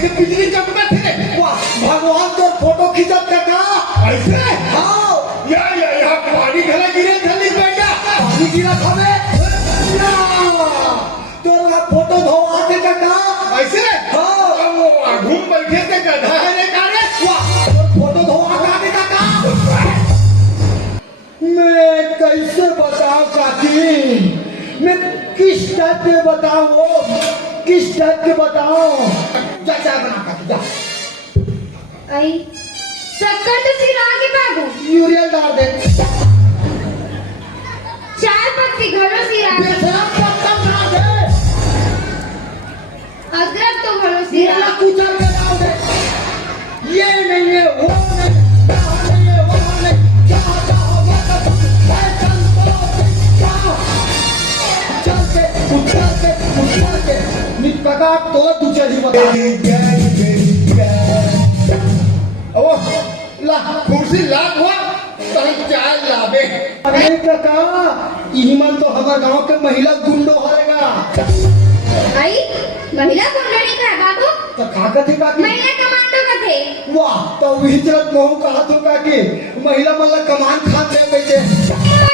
ऐसे बिजली चमका थे। वाह भगवान तो फोटो खींचत का ऐसे हाँ या पानी घला गिरे जल्दी बेटा पानी गिरा था मैं तो फोटो धोवाते का ऐसे हाँ वो घूम बैठे थे गधा है रे कारे वाह फोटो धोवाते का मैं कैसे बताऊं काकी मैं किस टाइप के बताऊं किस टाइप के बताऊं जा चाय बना काकी जा आई शक्कर तो सिरा के बाबू यूरिया डाल दे चार पत्ती घरों सिरा के बेशरम पत्ता डाल दे अदरक तो घरों ये सिरा ना कुचल के डाल दे ये नहीं है वो नहीं यहाँ नहीं है वहाँ नहीं जहाँ जहाँ वहाँ उछल के निपका तो दूसरी बता ओ ला कुर्सी लाग हुआ तहन चाय लाबे अरे काका ईमान तो हमारे गांव के महिला गुंडो हरेगा आई महिला कुंडली का बाबू तो काका थे काकी महिला कमांडो का थे वाह तो हिजरत मोह कहा तो काकी महिला मतलब कमान खाते बैठे